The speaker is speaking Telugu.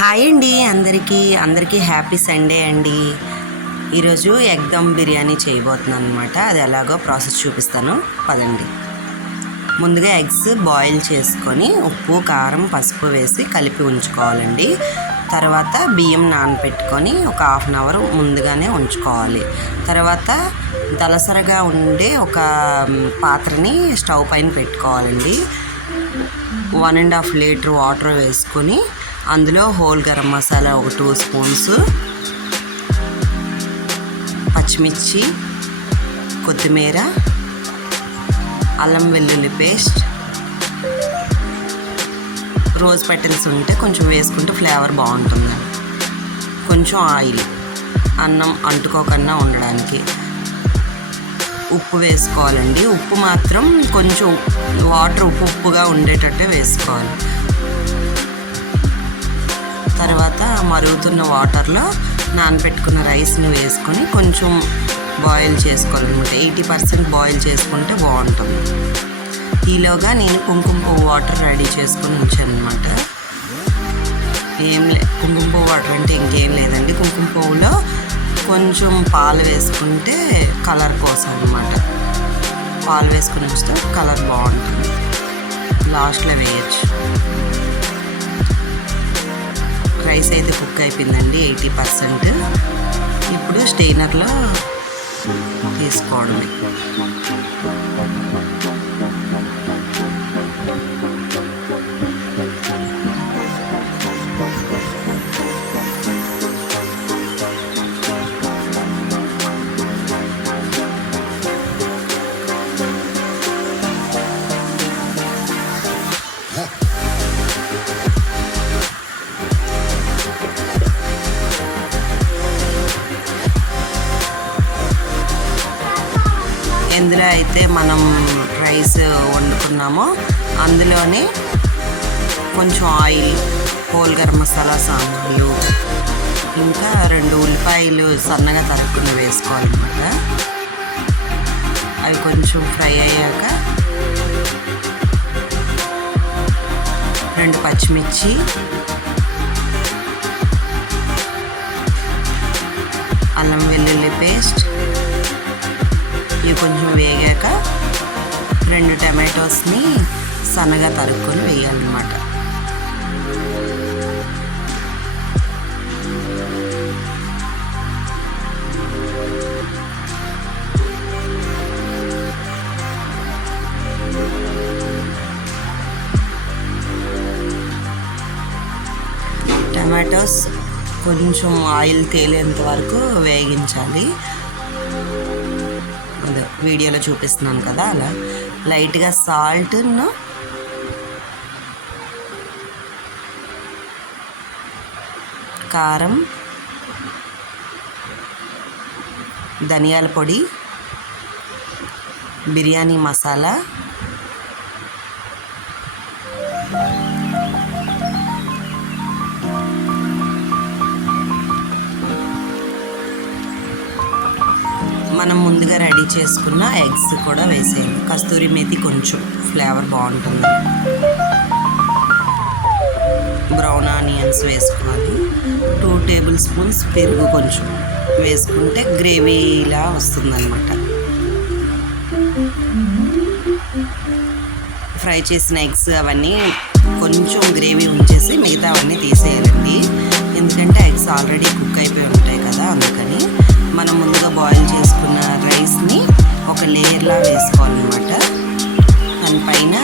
హాయ్ అండి అందరికీ హ్యాపీ సండే అండి. ఈరోజు ఎగ్ దమ్ బిర్యానీ చేయబోతున్నాను అనమాట. అది ఎలాగో ప్రాసెస్ చూపిస్తాను పదండి. ముందుగా ఎగ్స్ బాయిల్ చేసుకొని ఉప్పు కారం పసుపు వేసి కలిపి ఉంచుకోవాలండి. తర్వాత బియ్యం నానబెట్టుకొని ఒక హాఫ్ అన్ అవర్ ముందుగానే ఉంచుకోవాలి. తర్వాత దలసరగా ఉండే ఒక పాత్రని స్టవ్ పైన పెట్టుకోవాలండి. 1.5 లీటర్ వాటర్ వేసుకొని అందులో హోల్ గరం మసాలా ఒక 2 స్పూన్స్, పచ్చిమిర్చి, కొత్తిమీర, అల్లం వెల్లుల్లి పేస్ట్, రోజ్ పెటల్స్ ఉంటే కొంచెం వేసుకుంటే ఫ్లేవర్ బాగుంటుంది. కొంచెం ఆయిల్ అన్నం అంటుకోకుండా ఉండడానికి. ఉప్పు వేసుకోవాలండి. ఉప్పు మాత్రం కొంచెం వాటర్ ఉప్పుగా ఉండేటట్టే వేసుకోవాలి. తర్వాత మరుగుతున్న వాటర్లో నానబెట్టుకున్న రైస్ని వేసుకొని కొంచెం బాయిల్ చేసుకోవాలన్నమాట. 80% బాయిల్ చేసుకుంటే బాగుంటుంది. ఈలోగా నేను కుంకుమ పువ్వు వాటర్ రెడీ చేసుకొని ఉంచాను అనమాట. కుంకుమ పువ్వు వాటర్ అంటే ఇంకేం లేదండి. కుంకుమ పువ్వులో కొంచెం పాలు వేసుకుంటే కలర్ కోసం అనమాట. పాలు వేసుకుని వస్తే కలర్ బాగుంటుంది. లాస్ట్లో వేయచ్చు. రైస్ అయితే కుక్ అయిపోయిందండి 80%. ఇప్పుడు స్టెయినర్లో తీసుకోవడమే. ఎందులో అయితే మనం రైస్ వండుకున్నామో అందులోనే కొంచెం ఆయిల్, హోల్ గరం మసాలా సామాన్లు, ఇంకా 2 ఉల్లిపాయలు సన్నగా తరుక్కుని వేసుకోవాలన్నమాట. అవి కొంచెం ఫ్రై అయ్యాక 2 పచ్చిమిర్చి, అల్లం వెల్లుల్లి పేస్ట్, ఇవి కొంచెం వేగాక 2 టమాటోస్ని సన్నగా తరుక్కొని వేయాలన్నమాట. టమాటోస్ కొంచెం ఆయిల్ తేలేంత వరకు వేగించాలి. అదే వీడియోలో చూపిస్తున్నాను కదా, అలా లైట్గా సాల్ట్ను, కారం, ధనియాల పొడి, బిర్యానీ మసాలా, మనం ముందుగా రెడీ చేసుకున్న ఎగ్స్ కూడా వేసేయాలి. కస్తూరి మేతి కొంచెం ఫ్లేవర్ బాగుంటుంది. బ్రౌన్ ఆనియన్స్ వేసుకోవాలి. 2 టేబుల్ స్పూన్స్ పెరుగు కొంచెం వేసుకుంటే గ్రేవీలా వస్తుందన్నమాట. ఫ్రై చేసిన ఎగ్స్ అవన్నీ కొంచెం గ్రేవీ ఉంచేసి మిగతా అవన్నీ తీసేయాలండి. ఎందుకంటే ఎగ్స్ ఆల్రెడీ కుక్ అయిపోయి ఉంటాయి కదా, అందుకని మనం ముందుగా బాయిల్ చేసుకున్న రైస్ని ఒక లేయర్లా వేసుకోవాలన్నమాట. దానిపైన